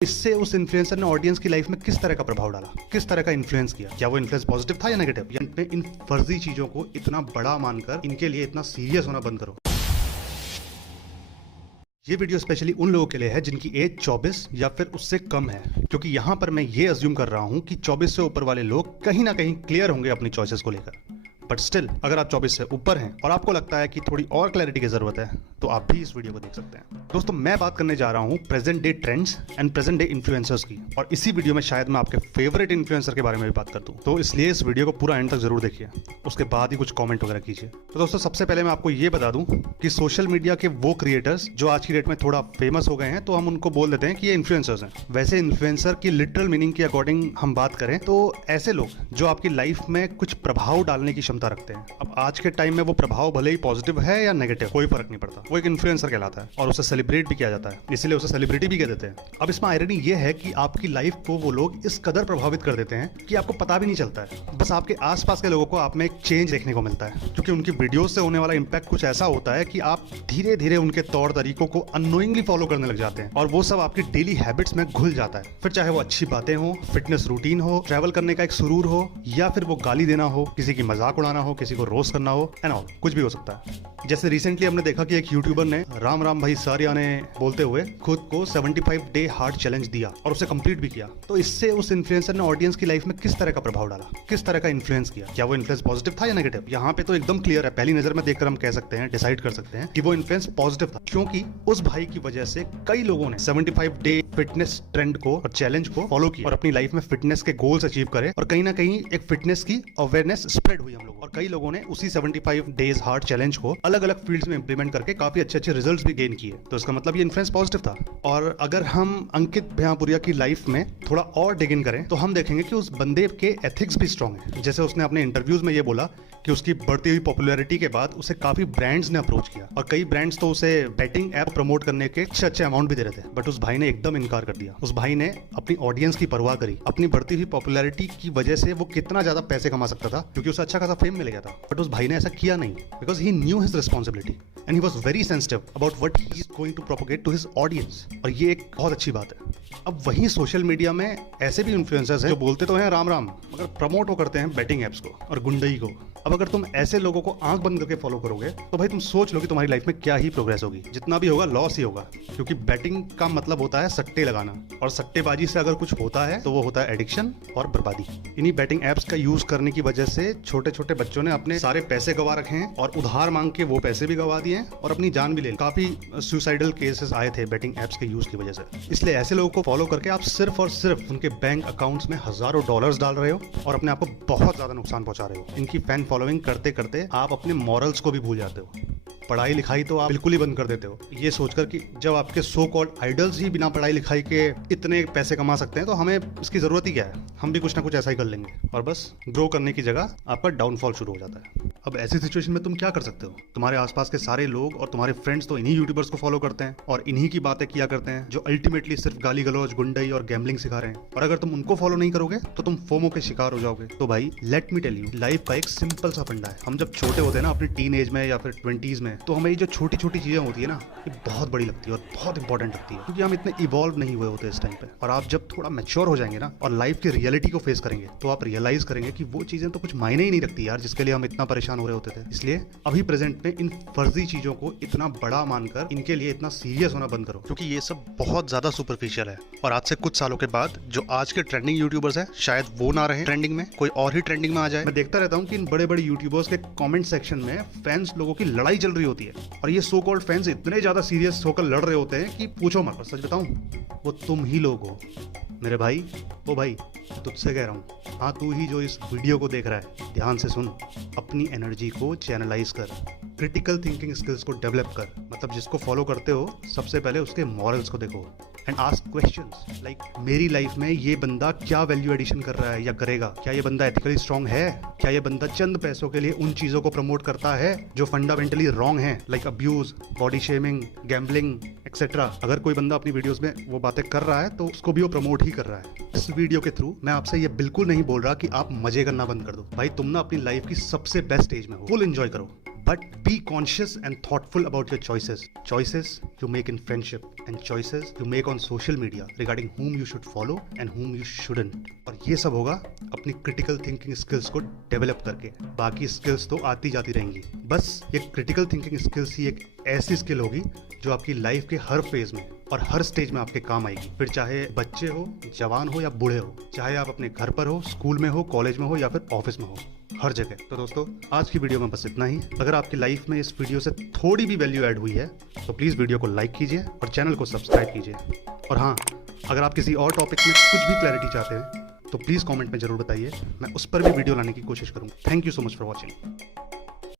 इससे उस इन्फ्लुएंसर ने ऑडियंस की लाइफ में किस तरह का प्रभाव डाला, किस तरह का इन्फ्लुएंस किया, क्या वो इन्फ्लुएंस पॉजिटिव था या नेगेटिव। या इन फर्जी चीजों को इतना बड़ा मानकर इनके लिए इतना सीरियस होना बंद करो। ये वीडियो स्पेशली उन लोगों के लिए है जिनकी एज 24 या फिर उससे कम है, क्योंकि यहाँ पर मैं ये अज्यूम कर रहा हूँ कि 24 से ऊपर वाले लोग कहीं ना कहीं क्लियर होंगे अपनी चॉइसेस को लेकर। बट स्टिल अगर आप 24 से ऊपर हैं और आपको लगता है कि थोड़ी और क्लैरिटी की जरूरत है तो आप भी इस वीडियो को देख सकते हैं। दोस्तों, मैं बात करने जा रहा हूँ present day trends and present day influencers की, और इसी वीडियो में शायद मैं आपके फेवरेट इन्फ्लुएंसर के बारे में भी बात कर दूं। तो इसलिए इस वीडियो को पूरा एंड तक जरूर देखिए, उसके बाद ही कुछ कमेंट वगैरह कीजिए। तो दोस्तों, सबसे पहले मैं आपको ये बता दूं कि सोशल मीडिया के वो क्रिएटर्स जो आज की डेट में थोड़ा फेमस हो गए हैं, तो हम उनको बोल देते हैं कि ये इन्फ्लुएंसर्स हैं। वैसे इन्फ्लुएंसर की लिटरल मीनिंग के अकॉर्डिंग हम बात करें तो ऐसे लोग जो आपकी लाइफ में कुछ प्रभाव डालने की क्षमता रखते हैं। अब आज के टाइम में वो प्रभाव भले ही पॉजिटिव है या नेगेटिव, कोई फर्क नहीं पड़ता, वो एक इन्फ्लुएंसर कहलाता है और उसे सेलिब्रेट भी किया जाता है, इसलिए उसे सेलिब्रिटी भी कह देते हैं। अब इसमें आयरनी ये है कि आपकी लाइफ को वो लोग इस कदर प्रभावित कर देते हैं कि आपको पता भी नहीं चलता है। बस आपके आसपास के लोगों को आप में एक चेंज देखने को मिलता है, क्योंकि उनकी वीडियोस से होने वाला इंपैक्ट कुछ ऐसा होता है कि आप धीरे धीरे उनके तौर तरीकों को अननोइंगली फॉलो करने लग जाते हैं और वो सब आपकी डेली हैबिट्स में घुल जाता है। फिर चाहे वो अच्छी बातें हो, फिटनेस रूटीन हो, ट्रैवल करने का एक सुरूर हो, या फिर वो गाली देना हो, किसी की मजाक उड़ाना हो, किसी को रोस्ट करना हो, एंड ऑल, कुछ भी हो सकता है। जैसे रिसेंटली हमने देखा कि एक यूट्यूबर ने राम राम भाई सारिया ने बोलते हुए खुद को 75 डे हार्ड चैलेंज दिया और उसे कंप्लीट भी किया। तो इससे उस इन्फ्लुएंसर ने ऑडियंस की लाइफ में किस तरह का प्रभाव डाला, किस तरह का इन्फ्लुएंस किया, क्या वो इन्फ्लुएंस पॉजिटिव था या नेगेटिव। यहाँ पे तो एकदम क्लियर है, पहली नजर में देखकर हम कह सकते हैं, डिसाइड कर सकते हैं कि वो इन्फ्लुएंस पॉजिटिव था, क्योंकि उस भाई की वजह से कई लोगों ने 75 डे फिटनेस ट्रेंड को और चैलेंज को फॉलो किया और अपनी लाइफ में फिटनेस के गोल्स अचीव करे, और कहीं ना कहीं एक फिटनेस की अवेयरनेस स्प्रेड हुई हम लोग, और कई लोगों ने उसी 75 डेज हार्ड चैलेंज को अलग अलग फील्ड्स में इंप्लीमेंट करके काफी अच्छे अच्छे रिजल्ट्स भी गेन किए। तो इसका मतलब ये इन्फ्लुएंस पॉजिटिव था। और अगर हम अंकित भयापुरिया की लाइफ में थोड़ा और डिग इन करें तो हम देखेंगे कि उस बंदे के एथिक्स भी स्ट्रांग है। जैसे उसने अपने इंटरव्यूज में ये बोला कि उसकी बढ़ती हुई पॉपुलैरिटी के बाद उसे काफी ब्रांड्स ने अप्रोच किया, और कई ब्रांड्स तो उसे बेटिंग ऐप प्रमोट करने के अच्छे अच्छे अमाउंट भी दे रहे थे, बट उस भाई ने एकदम इनकार कर दिया। उस भाई ने अपनी ऑडियंस की परवाह करी। अपनी बढ़ती हुई पॉपुलैरिटी की वजह से वो कितना ज्यादा पैसे कमा सकता था, क्योंकि उसे अच्छा खासा फेम मिल गया था, बट उस भाई ने ऐसा किया नहीं, because he knew his responsibility and he was very sensitive about what he is going to propagate to his audience. और ये एक बहुत अच्छी बात है। अब वहीं सोशल मीडिया में ऐसे भी इन्फ्लुएंसर्स हैं जो बोलते तो हैं राम राम, मगर प्रमोट वो करते हैं बेटिंग एप्स को और गुंडई को। अब अगर तुम ऐसे लोगों को आंख बंद करके फॉलो करोगे तो भाई तुम सोच लो कि तुम्हारी लाइफ में क्या ही प्रोग्रेस होगी। जितना भी होगा लॉस ही होगा, क्योंकि बैटिंग का मतलब होता है सट्टे लगाना, और सट्टेबाजी से अगर कुछ होता है तो वो होता है एडिक्शन और बर्बादी। इन्हीं बैटिंग एप्स का यूज करने की वजह से छोटे छोटे बच्चों ने अपने सारे पैसे गवा रखे हैं, और उधार मांग के वो पैसे भी गवा दिए हैं और अपनी जान भी ले ली। काफी सुसाइडल केसेस आए थे बैटिंग एप्स के यूज की वजह से। इसलिए ऐसे लोगों को फॉलो करके आप सिर्फ और सिर्फ उनके बैंक अकाउंट्स में हजारों डॉलर्स डाल रहे हो और अपने आप को बहुत ज्यादा नुकसान पहुंचा रहे हो। इनकी फैन फॉलोइंग करते करते आप अपने मॉरल्स को भी भूल जाते हो। पढ़ाई लिखाई तो आप बिल्कुल ही बंद कर देते हो, ये सोचकर कि जब आपके सो कॉल्ड आइडल्स ही बिना पढ़ाई लिखाई के इतने पैसे कमा सकते हैं तो हमें इसकी जरूरत ही क्या है, हम भी कुछ ना कुछ ऐसा ही कर लेंगे, और बस ग्रो करने की जगह आपका डाउनफॉल शुरू हो जाता है। अब ऐसी सिचुएशन में तुम क्या कर सकते हो? तुम्हारे आसपास के सारे लोग और तुम्हारे फ्रेंड्स तो इन्हीं यूट्यूबर्स को फॉलो करते हैं और इन्हीं की बातें किया करते हैं, जो अल्टीमेटली सिर्फ गाली गलौज, गुंडई और गैम्बलिंग सिखा रहे हैं। और अगर तुम उनको फॉलो नहीं करोगे तो तुम फोमो के शिकार हो जाओगे। तो भाई let me tell you, life का एक सिंपल सा फंडा है। हम जब छोटे होते हैं ना, अपनी टीन एज में या फिर 20s में, तो हमें ये जो छोटी छोटी चीजें होती है ना, ये बहुत बड़ी लगती है और बहुत इंपॉर्टेंट लगती है, क्योंकि हम इतने इवॉल्व नहीं हुए होते इस टाइम पे। और आप जब थोड़ा मैच्योर हो जाएंगे ना और लाइफ की रियलिटी को फेस करेंगे तो आप रियलाइज करेंगे कि वो चीजें तो कुछ मायने ही नहीं रखती यार, जिसके लिए हम इतना परेशान हो रहे होते थे। इसलिए अभी प्रेजेंट में इन फर्जी चीजों को इतना बड़ा मानकर इनके लिए इतना सीरियस होना बंद करो, क्योंकि ये सब बहुत ज्यादा सुपरफिशियल है। और आज से कुछ सालों के बाद जो आज के ट्रेंडिंग यूट्यूबर्स हैं, शायद वो ना रहे ट्रेंडिंग में, कोई और ही ट्रेंडिंग में आ जाए। मैं देखता रहता हूँ कि इन बड़े बड़े यूट्यूबर्स के कमेंट सेक्शन में फैंस लोगों की लड़ाई चल रही होती है, और ये सो कॉल्ड फैंस इतने ज्यादा सीरियस होकर लड़ रहे होते हैं कि पूछो मत। सच बताऊं, वो तुम ही लोग हो मेरे भाई। ओ भाई, तुझसे कह रहा हूँ, हाँ तू ही जो इस वीडियो को देख रहा है, ध्यान से सुन। अपनी एनर्जी को चैनलाइज कर, क्रिटिकल थिंकिंग स्किल्स को डेवलप कर। मतलब जिसको फॉलो करते हो सबसे पहले उसके मॉरल्स को देखो एंड आस्क क्वेश्चंस लाइक, मेरी लाइफ में ये बंदा क्या वैल्यू एडिशन कर रहा है या करेगा? क्या ये बंदा एथिकली स्ट्रांग है? क्या ये बंदा चंद पैसों के लिए उन चीजों को प्रमोट करता है जो फंडामेंटली रॉन्ग है, like abuse, body shaming, gambling etcetera? अगर कोई बंदा अपनी वीडियोस में वो बातें कर रहा है तो उसको भी वो प्रमोट ही कर रहा है। इस वीडियो के थ्रू मैं आपसे ये बिल्कुल नहीं बोल रहा कि आप मजे करना बंद कर दो। भाई तुम ना अपनी लाइफ की सबसे बेस्ट स्टेज में हो, फुल एंजॉय करो, But be conscious and thoughtful about your choices. Choices you make in friendship and choices you make on social media regarding whom you should follow and whom you shouldn't. और ये सब होगा अपनी critical thinking skills को develop करके। बाकी skills तो आती जाती रहेंगी। बस ये क्रिटिकल थिंकिंग स्किल्स ही एक ऐसी स्किल होगी जो आपकी लाइफ के हर फेज में और हर स्टेज में आपके काम आएगी। फिर चाहे बच्चे हो, जवान हो या बूढ़े हो, चाहे आप अपने घर पर हो, स्कूल में हो, कॉलेज में हो या फिर ऑफिस में हो, हर जगह। तो दोस्तों, आज की वीडियो में बस इतना ही। अगर आपकी लाइफ में इस वीडियो से थोड़ी भी वैल्यू ऐड हुई है तो प्लीज़ वीडियो को लाइक कीजिए और चैनल को सब्सक्राइब कीजिए। और हाँ, अगर आप किसी और टॉपिक में कुछ भी क्लैरिटी चाहते हैं तो प्लीज़ कमेंट में ज़रूर बताइए, मैं उस पर भी वीडियो लाने की कोशिश करूँगा। Thank you so much for watching.